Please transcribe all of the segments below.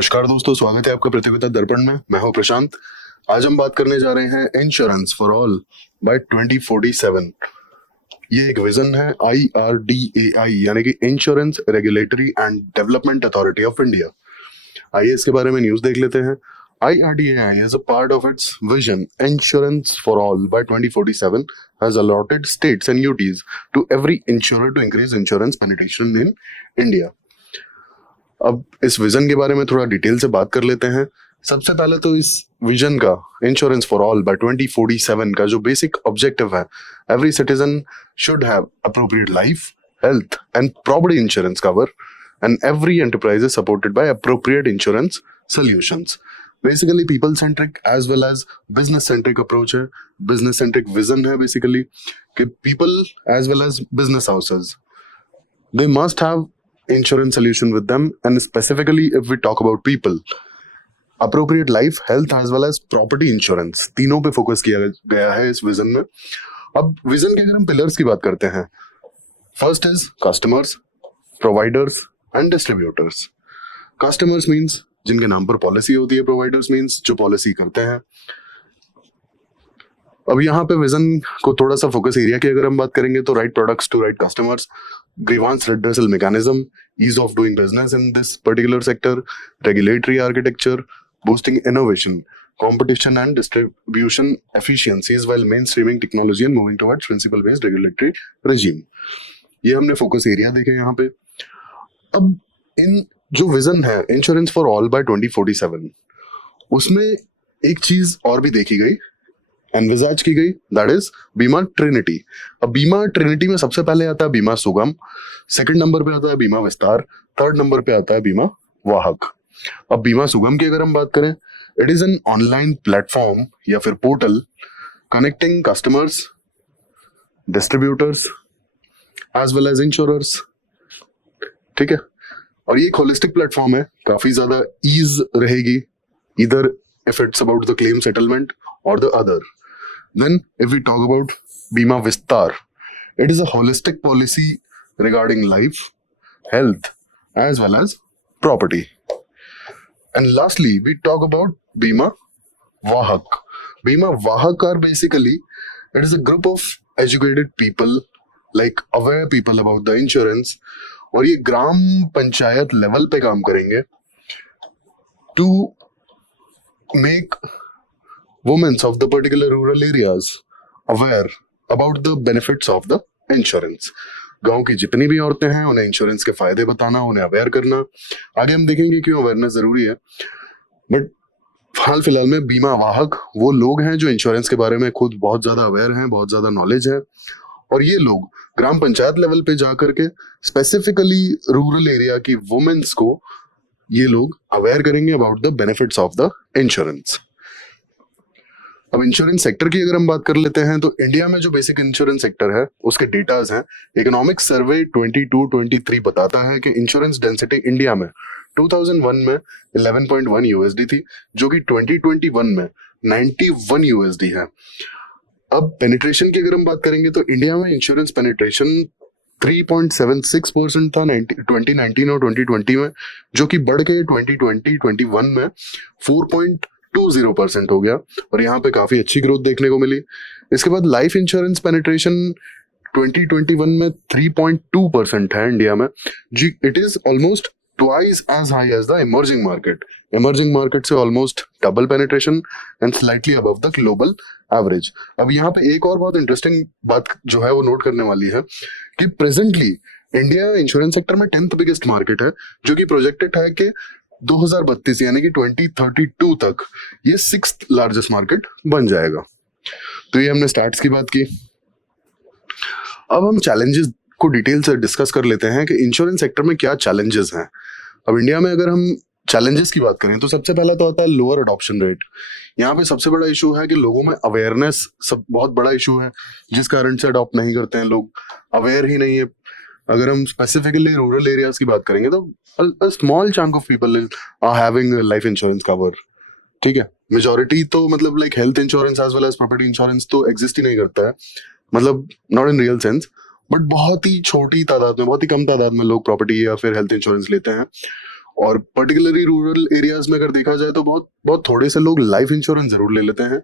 नमस्कार दोस्तों, स्वागत है आपका प्रतियोगिता दर्पण में। मैं हूं प्रशांत। आज हम बात करने जा रहे हैं इंश्योरेंस फॉर ऑल बाय 2047। ये एक विजन है IRDAI यानी कि insurance regulatory and development authority of India. आइए इसके बारे में न्यूज देख लेते हैं। IRDAI as a part of its vision, Insurance for All by 2047 has allotted states and UTs to every insurer to increase insurance penetration in India. अब इस vision के बारे में थोड़ा डिटेल से बात कर लेते हैं। सबसे पहले तो इस विजन का इंश्योरेंस फॉर ऑल बाय 2047 का जो बेसिक ऑब्जेक्टिव है, every citizen should have appropriate life, health and property insurance cover and every enterprise is supported by appropriate insurance solutions. Basically people centric as well as business centric approach है, business centric vision है basically कि people as well as business houses they must have insurance solution with them, and specifically if we talk about people, appropriate life, health as well as property insurance, तीनों पे focus किया गया है इस vision में। अब vision के अगर हम पिलर्स की बात करते हैं, first is customers, providers and distributors. Customers means जिनके नाम पर पॉलिसी होती है, प्रोवाइडर्स मीन्स जो पॉलिसी करते हैं। अब यहाँ पे विजन को थोड़ा सा फोकस एरिया की अगर हम बात करेंगे तो right products to right customers, grievance redressal mechanism, ease of doing business in this particular sector, regulatory architecture, boosting innovation, competition and distribution efficiencies while mainstreaming technology and moving towards principle based regulatory regime। ये हमने focus area देखे यहाँ पे। अब इन जो vision है insurance for all bye 2047, उसमें एक चीज और भी देखी गई, एनविजाज की गई, दैट इज बीमा ट्रिनिटी। अब बीमा ट्रिनिटी में सबसे पहले आता है बीमा सुगम, सेकंड नंबर पे आता है बीमा विस्तार, थर्ड नंबर पे आता है बीमा वाहक। अब बीमा सुगम की अगर हम बात करें, it is an online platform या फिर portal connecting customers, distributors as well as insurers. ठीक है, और ये एक होलिस्टिक प्लेटफॉर्म है, काफी ज्यादा ईज रहेगी इधर if it's about the claim settlement or the other। Then if we talk about Bima Vistar, it is a holistic policy regarding life, health as well as property। And lastly we talk about Bima Vahak। Bima Vahak are basically, it is a group of educated people, like aware people about the insurance, और ये ग्राम panchayat level पे काम करेंगे to make women of the particular rural areas aware about the benefits of the insurance। गांव की जितनी भी औरतें हैं उन्हें इंश्योरेंस के फायदे बताना, उन्हें अवेयर करना। आगे हम देखेंगे क्यों अवेयरनेस जरूरी है, बट हाल फिलहाल में बीमा वाहक वो लोग हैं जो इंश्योरेंस के बारे में खुद बहुत ज्यादा अवेयर हैं, बहुत ज्यादा नॉलेज है, और ये लोग ग्राम पंचायत लेवल पे जाकर के स्पेसिफिकली रूरल एरिया की वुमेन्स को ये लोग अवेयर करेंगे about the benefits of the insurance. अब इंश्योरेंस सेक्टर की अगर हम बात कर लेते हैं तो इंडिया में जो बेसिक इंश्योरेंस सेक्टर है उसके डेटाज हैं। इकोनॉमिक सर्वे 22-23 बताता है कि इंश्योरेंस डेंसिटी इंडिया में 2001 में 11.1 USD थी, जो कि 2021 में 91 USD है। अब पेनिट्रेशन की अगर हम बात करेंगे तो इंडिया में इंश्योरेंस पेनिट्रेशन 3.76% था 2019 और 2020 में, जो कि बढ़ के 2020-21 में 4.20% हो गया, और यहाँ पे काफी अच्छी ग्रोथ देखने को मिली। इसके बाद लाइफ इंश्योरेंस पेनिट्रेशन 2021 में 3.2% है इंडिया में, जी it is almost twice as high as the emerging market. Emerging market से almost double penetration and slightly above the global average. अब यहाँ पे एक और बहुत इंटरेस्टिंग बात जो है वो नोट करने वाली है कि प्रेजेंटली इंडिया इंश्योरेंस सेक्टर में 10th बिगेस्ट मार्केट है, जो कि प्रोजेक्टेड है कि 2032 यानी कि 2032 तक ये 6th लार्जेस्ट मार्केट बन जाएगा। तो ये हमने स्टार्ट्स की बात की। अब हम चैलेंजेस को डिटेल से डिस्कस कर लेते हैं कि इंश्योरेंस सेक्टर में क्या चैलेंजेस हैं। अब इंडिया में अगर हम चैलेंजेस की बात करें तो सबसे पहला तो आता है लोअर अडॉप्शन रेट। यहाँ पे सबसे बड़ा इशू है कि लोगों में अवेयरनेस सब बहुत बड़ा इशू है, जिस कारण से अडॉप्ट नहीं करते हैं लोग, अवेयर ही नहीं है। अगर हम स्पेसिफिकली रूरल एरियाज की बात करेंगे तो small chunk of people are having life insurance cover. ठीक है, मेजोरिटी तो मतलब like health insurance as well as property insurance तो एग्जिस्ट ही नहीं करता है, मतलब not in real sense, but बहुत ही छोटी तादाद में, बहुत ही कम तादाद में लोग प्रॉपर्टी या फिर हेल्थ इंश्योरेंस लेते हैं। और पर्टिकुलरली रूरल एरियाज में अगर देखा जाए तो बहुत बहुत थोड़े से लोग लाइफ इंश्योरेंस जरूर ले लेते हैं,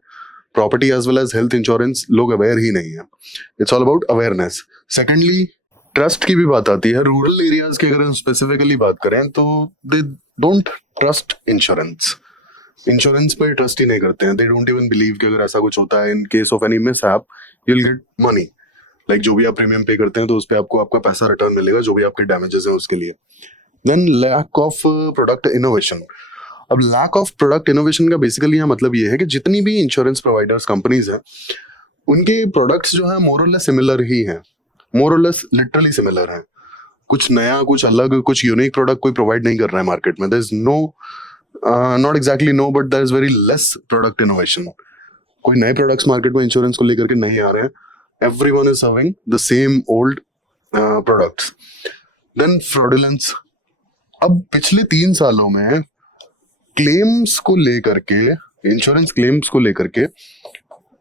property as well as health insurance लोग अवेयर ही नहीं है। It's all about awareness. Secondly trust की भी बात आती है। रूरल एरियाज की अगर हम स्पेसिफिकली बात करें तो they don't trust insurance, insurance पर ट्रस्ट ही नहीं करते हैं। दे डोंट इवन बिलीव कि अगर ऐसा कुछ होता है in case of any mishap you will get money, like जो भी आप प्रीमियम पे करते हैं तो उस पर आपको आपका पैसा रिटर्न मिलेगा जो भी आपके डैमेजेस हैं उसके लिए। Then lack of product innovation. अब लैक ऑफ प्रोडक्ट इनोवेशन का बेसिकली यहाँ मतलब ये है कि जितनी भी इंश्योरेंस प्रोवाइडर्स कंपनीज हैं उनके प्रोडक्ट्स जो है मोर और लेस सिमिलर ही हैं, मोर और लेस लिटरली सिमिलर हैं। कुछ नया, कुछ अलग, कुछ यूनिक प्रोडक्ट कोई प्रोवाइड नहीं कर रहा है मार्केट में। There is no, not exactly no, but there is very less product innovation. कोई नए प्रोडक्ट्स मार्केट में इंश्योरेंस को लेकर के नहीं आ रहे हैं। Everyone is serving the same old products. Then fraudulence. अब पिछले 3 सालों में क्लेम्स को लेकर के, इंश्योरेंस क्लेम्स को लेकर के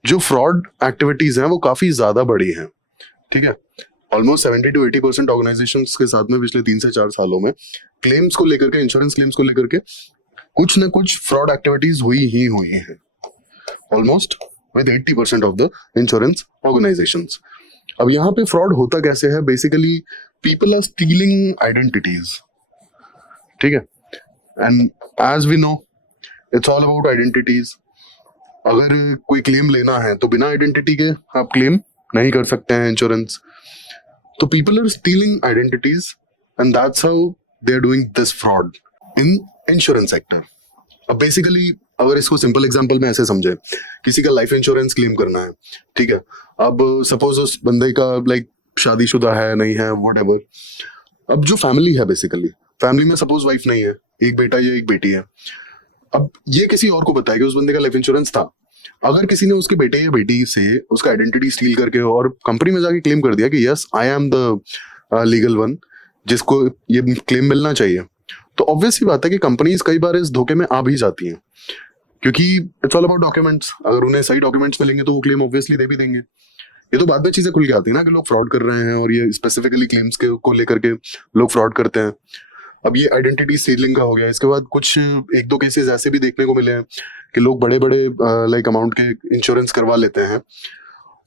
जो फ्रॉड एक्टिविटीज हैं वो काफी ज्यादा बढ़ी हैं। ठीक है, ऑलमोस्ट 70 to 80% ऑर्गेनाइजेशंस के साथ में पिछले 3 से 4 सालों में क्लेम्स को लेकर के, इंश्योरेंस क्लेम्स को लेकर के कुछ ना कुछ फ्रॉड एक्टिविटीज हुई हैं, almost with 80% of the insurance organisations. अब यहाँ पे फ्रॉड होता कैसे है? Basically people are stealing identities. ठीक है, and as we know it's all about identities. अगर कोई क्लेम लेना है तो बिना आइडेंटिटी के आप क्लेम नहीं कर सकते हैं इंश्योरेंस। तो people are stealing identities and that's how they are doing this fraud in insurance sector. अब बेसिकली अगर इसको सिंपल एग्जांपल में ऐसे समझे, किसी का लाइफ इंश्योरेंस क्लेम करना है, ठीक है, अब सपोज उस बंदे का लाइक शादीशुदा है, नहीं है, व्हाटएवर। अब जो फैमिली है, बेसिकली फैमिली में सपोज वाइफ नहीं है, एक बेटा या एक बेटी है। अब ये किसी और को बताया कि उस बंदे का लाइफ इंश्योरेंस था। अगर किसी ने उसके बेटे या बेटी से उसका आइडेंटिटी स्टील करके और कंपनी में जाके क्लेम कर दिया कि yes I am the legal one जिसको ये क्लेम मिलना चाहिए, तो ऑब्वियस ही बात है कि कंपनीज कई बार इस धोखे में आ भी जाती हैं, क्योंकि इट्स ऑल अबाउट डॉक्यूमेंट्स। अगर उन्हें सही डॉक्यूमेंट्स मिलेंगे तो वो क्लेम ऑब्वियसली दे भी देंगे। ये तो बाद में चीजें खुल के आती है ना कि लोग फ्रॉड कर रहे हैं और ये स्पेसिफिकली क्लेम्स को लेकर के लोग फ्रॉड करते हैं। अब ये आइडेंटिटी स्टीलिंग का हो गया। इसके बाद कुछ 1-2 केसेस ऐसे भी देखने को मिले हैं कि लोग बड़े बड़े लाइक अमाउंट के इंश्योरेंस करवा लेते हैं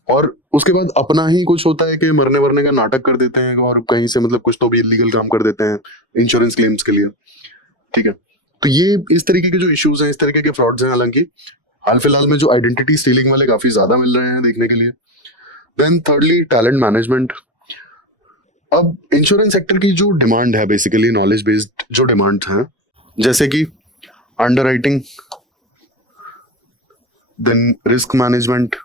और उसके बाद अपना ही कुछ होता है कि मरने वरने का नाटक कर देते हैं और कहीं से मतलब कुछ तो भी इलीगल काम कर देते हैं इंश्योरेंस क्लेम्स के लिए। ठीक है, तो ये इस तरीके के जो इश्यूज हैं, इस तरीके के फ्रॉड्स हैं। हालांकि हाल फिलहाल में जो आइडेंटिटी स्टीलिंग वाले काफी ज्यादा मिल रहे हैं देखने के लिए। Then thirdly talent management. अब इंश्योरेंस सेक्टर की जो डिमांड है, बेसिकली नॉलेज बेस्ड जो डिमांड है, जैसे कि अंडरराइटिंग, देन रिस्क मैनेजमेंट,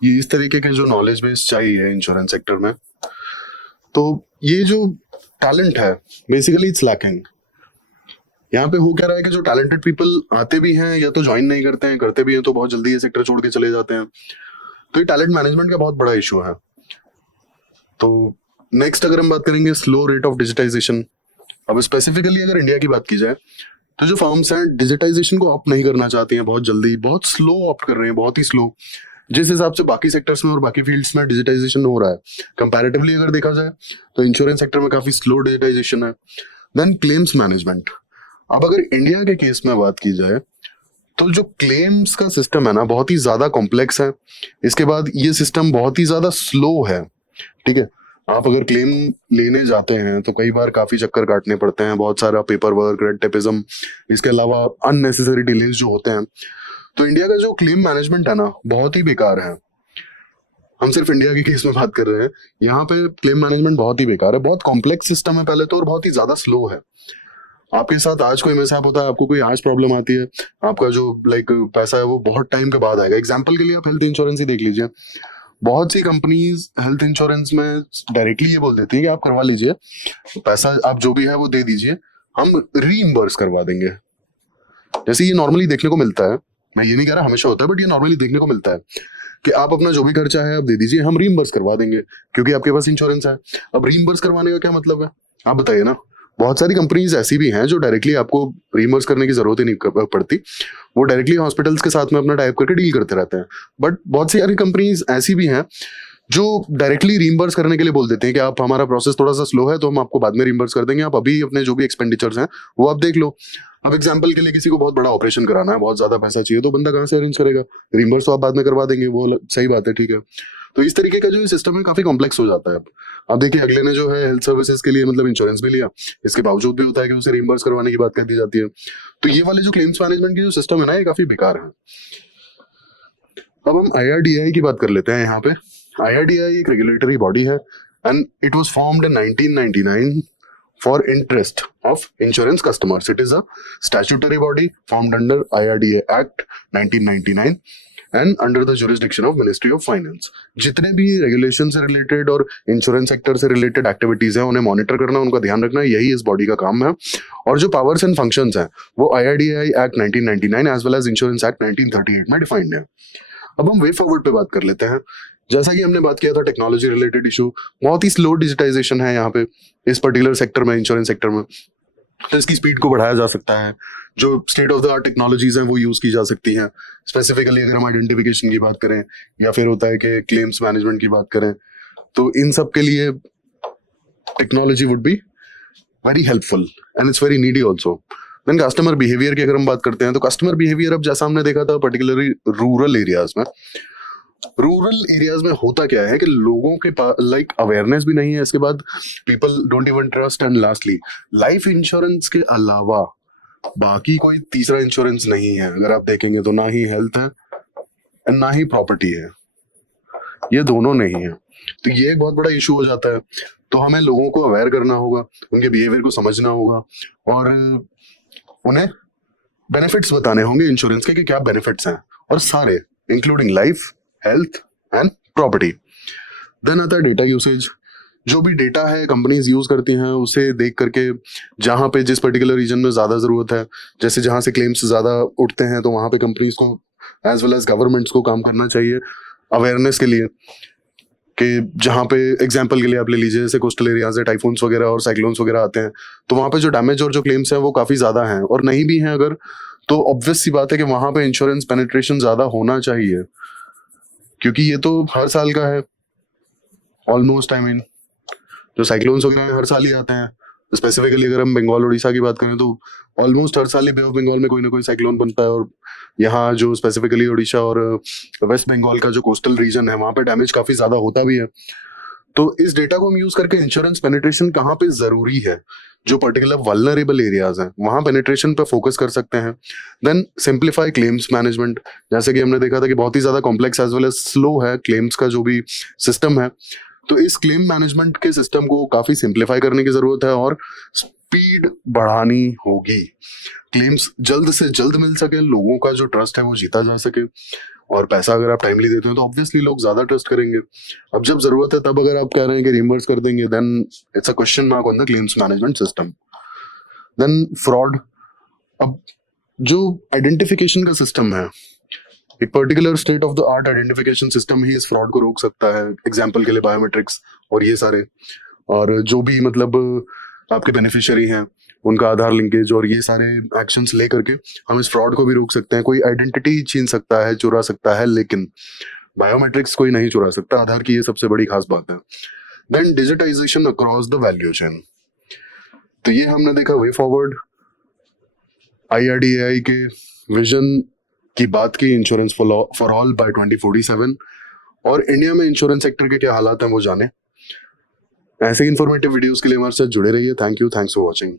ये इस तरीके के जो नॉलेज बेस चाहिए इंश्योरेंस सेक्टर में, तो ये जो टैलेंट है बेसिकली इट्स लैकिंग। यहाँ पे हो क्या रहा है कि जो टैलेंटेड पीपल आते भी हैं या तो ज्वाइन नहीं करते हैं, करते भी हैं तो बहुत जल्दी ये सेक्टर छोड़ के चले जाते हैं। तो ये टैलेंट मैनेजमेंट का बहुत बड़ा इशू है। तो नेक्स्ट अगर हम बात करेंगे स्लो रेट ऑफ डिजिटाइजेशन। अब स्पेसिफिकली अगर इंडिया की बात की जाए तो जो फर्म्स हैं डिजिटाइजेशन को ऑप्ट नहीं करना चाहती हैं, बहुत जल्दी, बहुत स्लो ऑप्ट कर रहे हैं, बहुत ही स्लो। जिस हिसाब से बाकी सेक्टर्स में और बाकी फील्ड्स में डिजिटाइजेशन हो रहा है कंपैरेटिवली अगर देखा जाए तो इंश्योरेंस सेक्टर में काफी स्लो डिजिटाइजेशन है। Then claims management. अब अगर इंडिया के केस में बात की जाए तो जो क्लेम्स का सिस्टम है ना बहुत ही ज्यादा कॉम्प्लेक्स है। इसके बाद ये सिस्टम बहुत ही ज्यादा स्लो है। ठीक है, आप अगर क्लेम लेने जाते हैं तो कई बार काफी चक्कर काटने पड़ते हैं, बहुत सारा पेपर वर्क, रेड टेपिज्म, इसके अलावा अननेसेसरी डिलेज जो होते हैं। तो इंडिया का जो क्लेम मैनेजमेंट है ना बहुत ही बेकार है। हम सिर्फ इंडिया के केस में बात कर रहे हैं, यहाँ पे क्लेम मैनेजमेंट बहुत ही बेकार है, बहुत कॉम्प्लेक्स सिस्टम है पहले तो, और बहुत ही ज्यादा स्लो है। आपके साथ आज कोई मिसहैप होता है, आपको कोई आज प्रॉब्लम आती है, आपका जो लाइक पैसा है वो बहुत टाइम के बाद आएगा। एग्जांपल के लिए आप हेल्थ इंश्योरेंस ही देख लीजिए। बहुत सी कंपनीज हेल्थ इंश्योरेंस में डायरेक्टली ये बोल देती है कि आप करवा लीजिए, पैसा आप जो भी है वो दे दीजिए, हम रीइंबर्स करवा देंगे। जैसे ये नॉर्मली देखने को मिलता है, मैं ये नहीं कह रहा हमेशा होता है, बट ये नॉर्मली देखने को मिलता है कि आप अपना जो भी खर्चा है आप दे दीजिए, हम रीइंबर्स करवा देंगे क्योंकि आपके पास इंश्योरेंस है। अब रीइंबर्स करवाने का क्या मतलब है, आप बताइए ना। बहुत सारी कंपनीज ऐसी भी हैं जो डायरेक्टली आपको रीइंबर्स करने की जरूरत ही नहीं पड़ती, वो डायरेक्टली हॉस्पिटल्स के साथ में अपना टाइप करके डील करते रहते हैं। बट बहुत सारी कंपनीज ऐसी भी हैं जो डायरेक्टली रीइंबर्स करने के लिए बोल देते हैं कि आप हमारा प्रोसेस थोड़ा सा स्लो है तो हम आपको बाद में रीइंबर्स कर देंगे, आप अभी अपने जो भी एक्सपेंडिचर्स हैं वो आप देख लो। अब एग्जांपल के लिए किसी को बहुत बड़ा ऑपरेशन कराना है, बहुत ज्यादा पैसा चाहिए, तो बंदा कहाँ से अरेंज करेगा? रीइंबर्स तो आप बाद में करवा देंगे, वो सही बात है, ठीक है। तो इस तरीके का जो सिस्टम है काफी कॉम्प्लेक्स हो जाता है। अब देखिए अगले ने जो है हेल्थ सर्विसेज के लिए मतलब इंश्योरेंस भी लिया, इसके बावजूद भी होता है कि उसे रीइंबर्स करवाने की बात कर दी जाती है। तो ये वाले जो क्लेम्स मैनेजमेंट की जो सिस्टम है ना, ये काफी बेकार है। अब हम IRDAI की बात कर लेते हैं यहाँ पे। IRDAI एक रेगुलेटरी बॉडी है and it was formed in 1999 for interest of insurance customers. It is a statutory body formed under IRDA Act 1999 and under the jurisdiction of Ministry of Finance. जितने भी रेगुलेशन से related और insurance sector से related activities हैं उन्हें monitor करना, उनका ध्यान रखना, यही इस बॉडी का काम है। और जो पावर्स एंड फंक्शंस हैं वो IRDAI Act 1999 as well as insurance act 1938 में डिफाइंड है। अब हम वे फॉरवर्ड पे बात कर लेते हैं। जैसा कि हमने बात किया था टेक्नोलॉजी रिलेटेड इशू, बहुत ही स्लो डिजिटाइजेशन है यहाँ पे इस पर्टिकुलर सेक्टर में, इंश्योरेंस सेक्टर में। तो इसकी स्पीड को बढ़ाया जा सकता है, जो state of the art technologies हैं वो यूज की जा सकती हैं। स्पेसिफिकली अगर हम आइडेंटिफिकेशन की बात करें या फिर होता है कि क्लेम्स मैनेजमेंट की बात करें, तो इन सब के लिए technology would be very helpful and it's very needy also. Then customer behaviour की अगर हम बात करते हैं तो कस्टमर बिहेवियर अब जैसा हमने देखा था पर्टिकुलरली रूरल एरियाज में होता क्या है कि लोगों के पास लाइक अवेयरनेस भी नहीं है, इसके बाद people don't even trust, and lastly life insurance के अलावा बाकी कोई तीसरा इंश्योरेंस नहीं है। अगर आप देखेंगे तो ना ही हेल्थ है एंड ना ही प्रॉपर्टी है, ये दोनों नहीं है। तो ये एक बहुत बड़ा इशू हो जाता है। तो हमें लोगों को अवेयर करना होगा, उनके बिहेवियर को समझना होगा और उन्हें बेनिफिट्स बताने होंगे इंश्योरेंस के कि क्या बेनिफिट्स हैं, और सारे including life, health and property. Then आता है डेटा यूसेज। जो भी डेटा है कंपनीज यूज करती हैं उसे देख करके जहां पे जिस पर्टिकुलर रीजन में ज्यादा जरूरत है, जैसे जहां से क्लेम्स ज्यादा उठते हैं तो वहां पे कंपनीज को एज वेल एज गवर्नमेंट्स को काम करना चाहिए अवेयरनेस के लिए। कि जहाँ पे एग्जाम्पल के लिए आप ले लीजिए जैसे कोस्टल एरियाज है, टाइफून्स वगैरह और साइक्लोन्स वगैरह आते हैं, तो वहाँ पे जो डैमेज और जो क्लेम्स हैं वो काफी ज्यादा हैं, और नहीं भी हैं अगर, तो ऑब्वियस सी बात है कि वहां पे इंश्योरेंस पेनिट्रेशन ज्यादा होना चाहिए, क्योंकि ये तो हर साल का है ऑलमोस्ट। आई मीन जो साइक्लोन्स वगैरह हर साल ही आते हैं। स्पेसिफिकली अगर हम बंगाल उड़ीसा की बात करें तो ऑलमोस्ट हर साल ही बे ऑफ बंगाल में कोई ना कोई साइक्लोन बनता है, और यहाँ जो स्पेसिफिकली उड़ीसा और वेस्ट बंगाल का जो कोस्टल रीजन है वहाँ पे डैमेज काफी ज्यादा होता भी है। तो इस डेटा को हम यूज करके इंश्योरेंस पेनिट्रेशन कहाँ पे जरूरी है, जो पर्टिकुलर वल्नरेबल एरियाज हैं वहां पेनिट्रेशन पे फोकस कर सकते हैं। Then simplify claims management. जैसे कि हमने देखा था कि बहुत ही ज्यादा complex as well as slow है क्लेम्स का जो भी सिस्टम है, तो इस क्लेम मैनेजमेंट के सिस्टम को काफी सिंप्लीफाई करने की जरूरत है और स्पीड बढ़ानी होगी। क्लेम्स जल्द से जल्द मिल सके, लोगों का जो ट्रस्ट है वो जीता जा सके, और पैसा अगर आप टाइमली देते हो तो ऑब्वियसली लोग ज्यादा ट्रस्ट करेंगे। अब जब जरूरत है तब अगर आप कह रहे हैं कि रिइंबर्स कर देंगे, then it's a question mark on the claims management system. Then fraud. अब जो आइडेंटिफिकेशन का सिस्टम है, एक particular state of the art identification system ही इस फ्रॉड को रोक सकता है। एग्जाम्पल के लिए बायोमेट्रिक्स और ये सारे, और जो भी मतलब आपके बेनिफिशियरी हैं उनका आधार लिंकेज और ये सारे एक्शंस ले करके हम इस फ्रॉड को भी रोक सकते हैं। कोई आइडेंटिटी छीन सकता है, चुरा सकता है, लेकिन बायोमेट्रिक्स कोई नहीं चुरा सकता। आधार की ये सबसे बड़ी खास बात है। Then digitisation across the value chain. तो ये हमने देखा वे फॉरवर्ड, IRDAI के विजन की बात की, इंश्योरेंस फॉर ऑल बाय 2047, और इंडिया में इंश्योरेंस सेक्टर के क्या हालात हैं वो जाने। ऐसे इंफॉर्मेटिव वीडियोस के लिए हमारे साथ जुड़े रहिए। Thank you, thanks for watching.